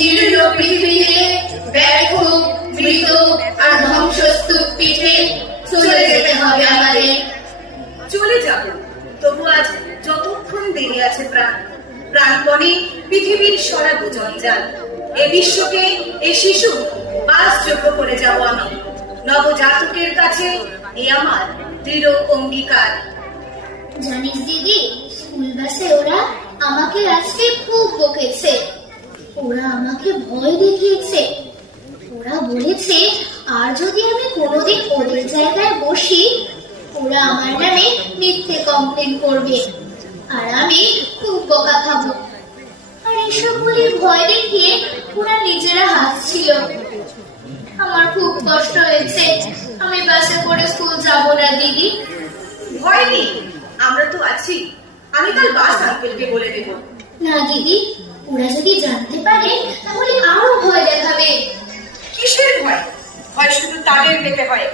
জীর্ণ পৃথিবীতে ব্যর্থ, মৃত আর ধ্বংসস্তূপ পিঠে চলে যেতে হবে আমাদের। চলে যাব, তবু আজ যতক্ষণ দেরি আছে প্রাণপণে পৃথিবীর সরাবো জঞ্জাল। এ বিশ্বকে, এ শিশু বাসযোগ্য করে যাব আমি। নবজাতকের কাছে এ আমার দৃঢ় অঙ্গীকার। জানিস দিদি, স্কুল বাসে ওরা আমাকে আজকে খুব বকেছে। ওরা আমাকে ভয় দেখিয়েছে। ওরা বলেছে আর যদি আমি কোনোদিন ওদের জায়গায় বসি, ওরা আমার নামে মিথ্যে কমপ্লেন করবে আর আমি খুব বকা খাবো। আর এসব বলে ভয় দেখিয়ে ওরা নিজেরা হাসছিল। আমার খুব কষ্ট হয়েছে। আমি বাসে করে স্কুল যাবো না দিদি। ভয় নেই, আমরা তো আছি। আমি কাল বাস আঙ্কেলকে বলে দেব। না দিদি, ওরা যদি জানতে পারে তাহলে আরো ভয় দেখাবে। কিসের ভয়? ভয় শুধু তাদের পেতে হয়।